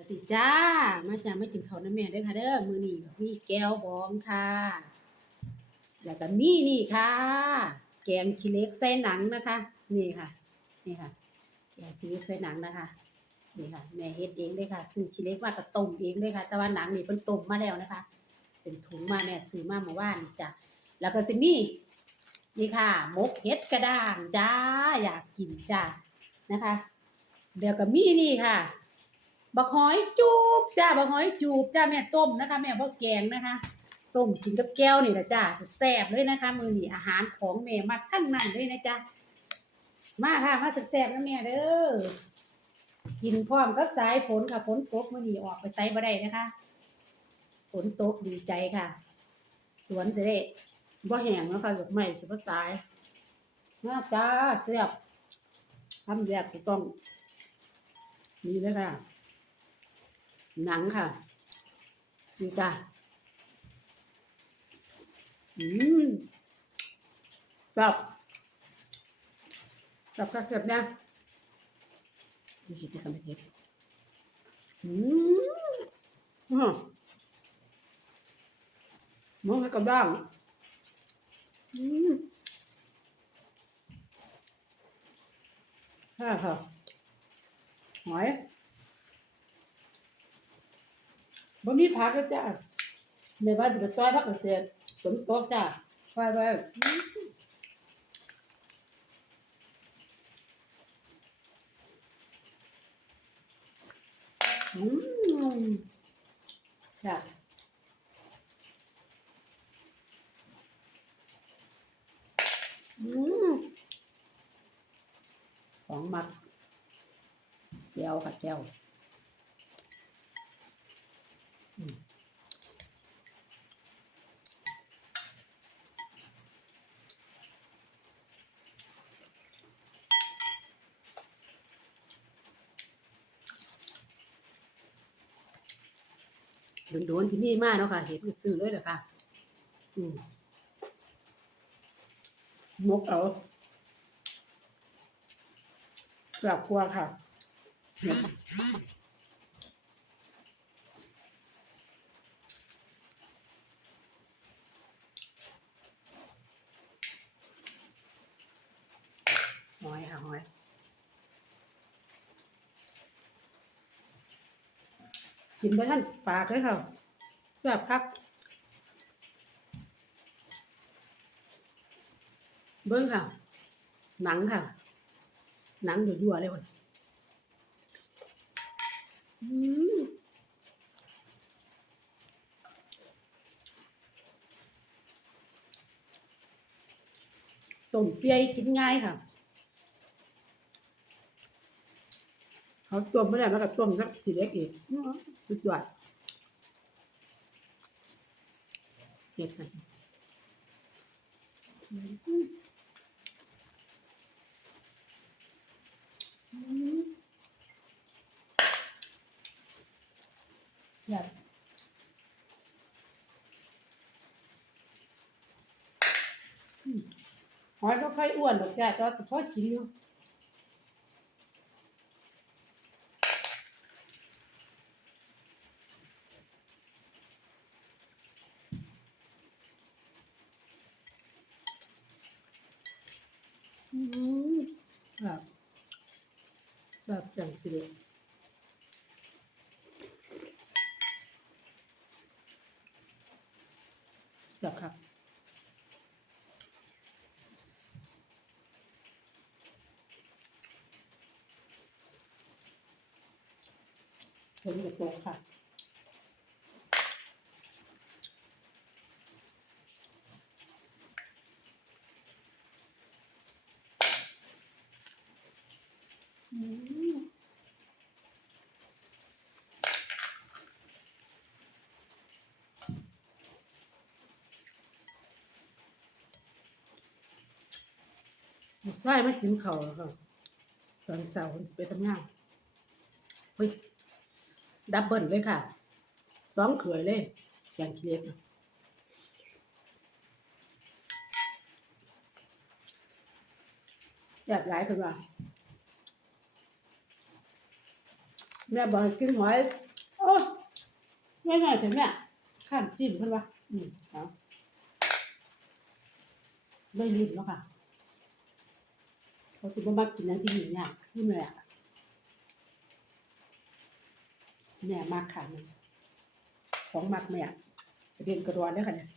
วัสดีจ้า มาจ้ามากินข้าวน้ำแม่เด้ค่ะเด้อ มือนี้มีแก้วบองค่ะ แล้วก็มีนี่ค่ะ แกงขี้เล็กใส่หนังนะคะ นี่ค่ะ นี่ค่ะ แกงขี้เล็กใส่หนังนะคะ นี่ค่ะ แม่เฮ็ดเองเลยค่ะ ซื้อขี้เล็กมาก็ต้มเองเลยค่ะ แต่ว่าหนังนี่เพิ่นต้มมาแล้วนะคะ เป็นถุงมาแม่ซื้อมาเมื่อวานจ้ะ แล้วก็สิมีนี่ค่ะมกเห็ดกระด้างจ้า อยากกินจ้า นะคะ เดี๋ยวก็มีนี่ค่ะ บักหอยจูบจ้าบักหอยจูบจ้าแม่ต้มนะคะ แม่บ่แกงนะคะต้มกินกับแก้วนี่แหละจ้าแซ่บเลยนะคะ มือนี้อาหารของแม่มาทั้งนั้นเลยนะจ๊ะมาค่ะมาแซ่บๆนะแม่เด้อกินพร้อมกับสายฝนค่ะฝนตกมือนี้ออกไปไสบ่ได้นะคะฝนตกดีใจค่ะ สวนจะได้บ่แห้งแล้วค่ะดอกไม้สิบ่ตายมาจ้าแซ่บทำแยกถูกต้องนี่เลยค่ะ หนังค่ะนี่จ้ะอืมสับสับกระเทียมเนี่ยนี่เห็ดที่คำเห็ดอืมอะมองให้กับด้างอืมค่ะค่ะหอย บ่มีผักแล้วจ้ะในบ้านสิไปซอยผักเกษตรฝนตกจ้ะไปไปอืมจ้ะอืมของมักเจียวค่ะเจียว โดนๆที่นี่มากเนาะค่ะเห็ดซื้อเลยเหรอค่ะอืมมกเอากลับครัวค่ะหอยค่ะหอย กินไปท่านปากเลยค่ะแบบครับ เบิ้งค่ะ หนังค่ะ หนังยั่วๆเลยคนอืมต้มเปียกินง่ายค่ะ เขาต้มไม่ได้มากับต้มสักทีเล็กอีกสุดยอดเห็ดค่ะอืมอืมอยาหอยก็ค่อยอ้วนหรอกจ้ะแต่ว่าก็พอกินอยู่ อืมครับแบบจังสิเลยจับครับผมจะโตกค่ะ ใช่ไม่กินเขาแล้วค่ะตอนเสาร์ไปทำงานเฮ้ยดับเบิลเลยค่ะสองเขยเลย อย่างเล็กแบบหลายคนว่า แม่บอกให้กินหอย โอ้ยง่ายๆถึงเนี่ยข้ามจิ้มขึ้นวะอืมเอาได้ลิ้นแล้วค่ะเขาสิบ่มากินนั่นที่หนึ่งเนี่ยที่แม่อะแม่มากค่ะมันของมักแม่เรียนกระดอนเลยค่ะเนี่ย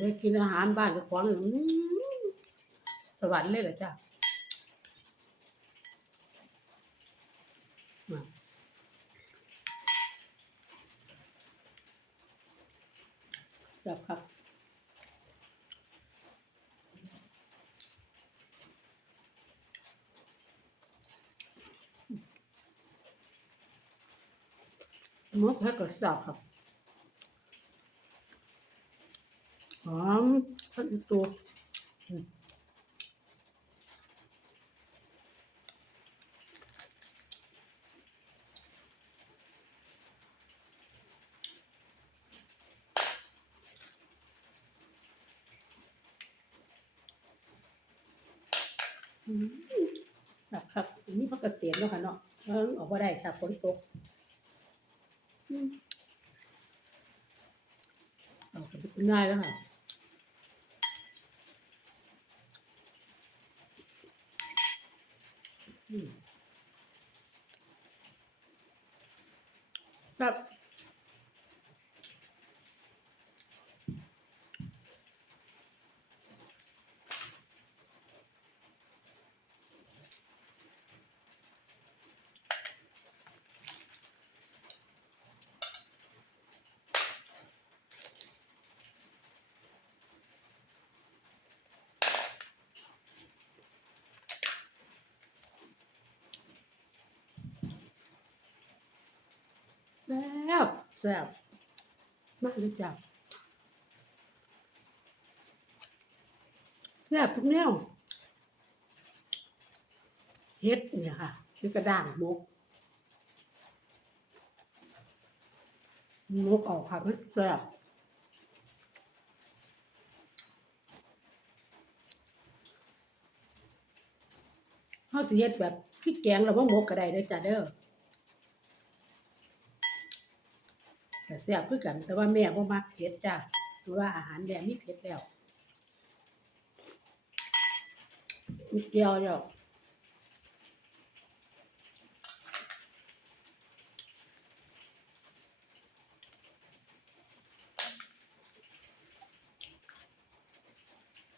ได้กินอาหารบ้านเจ้าของอืม สวรรค์เลยเหรอจ้ะแบบครับมกให้กับสับครับหอมทั้งตัว อืม ครับครับอันนี้พักเกษียณแล้วค่ะเนาะเออออกมาได้ค่ะฝนตกอืมเอาไปกินได้แล้วค่ะอืมครับแซ่บ แซ่บมากเลยจ้ะแซ่บทุกแนวเฮ็ดเนี่ยค่ะคือกระด้างมกมกออกค่ะมันแซ่บเฮาสิเฮ็ดแบบคือแกงแล้วบ่มกก็ได้เด้อจ้ะเด้อ แต่แซ่บคือกัน แต่ว่าแม่บ่มักเผ็ดจ้ะเพราะว่าอาหารแบบนี้เผ็ดแล้วมีเกียวแล้ว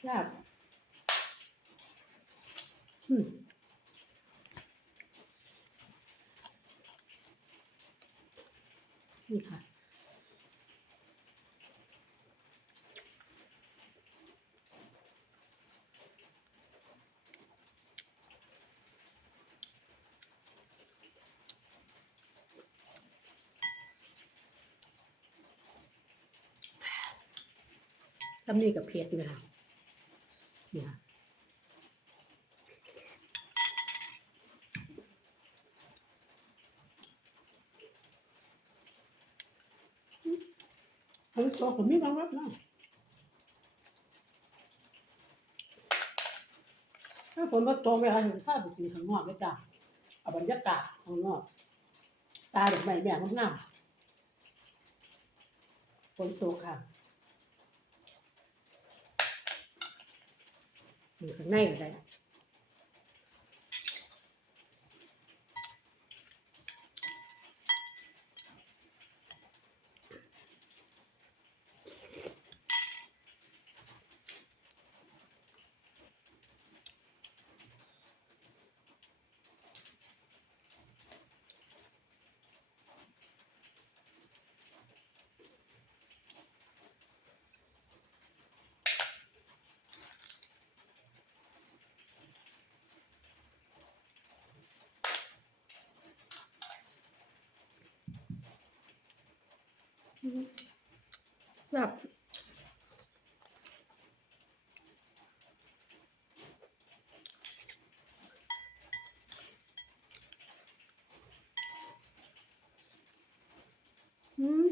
แซ่บอืมนี่ค่ะ ทำนี่กับเพชรนะคะเนี่ยเอาไปตัวผมไม่บางรับนะถ้าฝนมาตกไม่ค่ะเห็นภาพเป็นสีข้างนอกเลยจ้ะเอาบรรยากาศข้างนอก ตาเด็กใหม่แม่งามๆฝนตกค่ะ อยู่ข้าง แบบอืม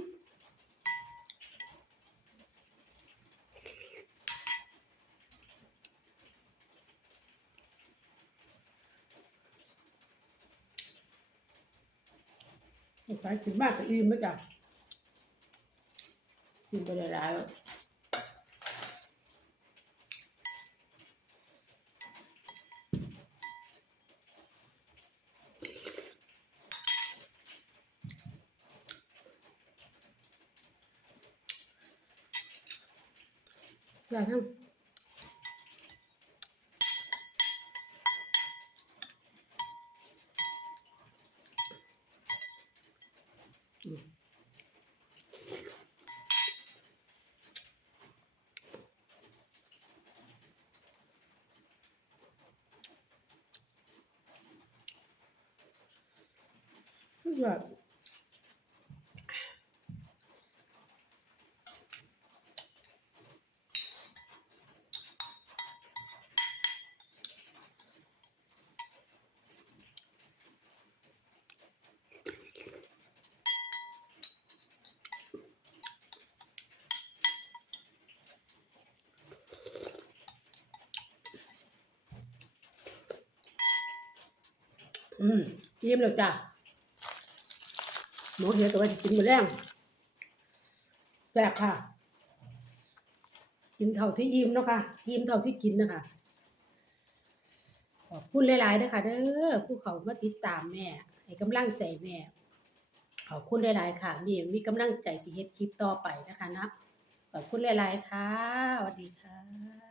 ไปถึงบ้ากก็อิ่มแล้จ้ะาก ทำสุดยอดอืมยิ้มแล้วจ้ะ หมอเหียตัวาจะกินมื้อแรงแซ่บค่ะ กินเท่าที่อิ่มเนาะค่ะอิ่มเท่าที่กินนะคะขอบคุณหลายๆนะคะเด้อผู้เขามาติดตามแม่ให้กำลังใจแม่ขอบคุณหลายๆค่ะนี่มีกำลังใจที่เฮ็ดคลิปต่อไปนะคะนะขอบคุณหลายๆค่ะสวัสดีค่ะ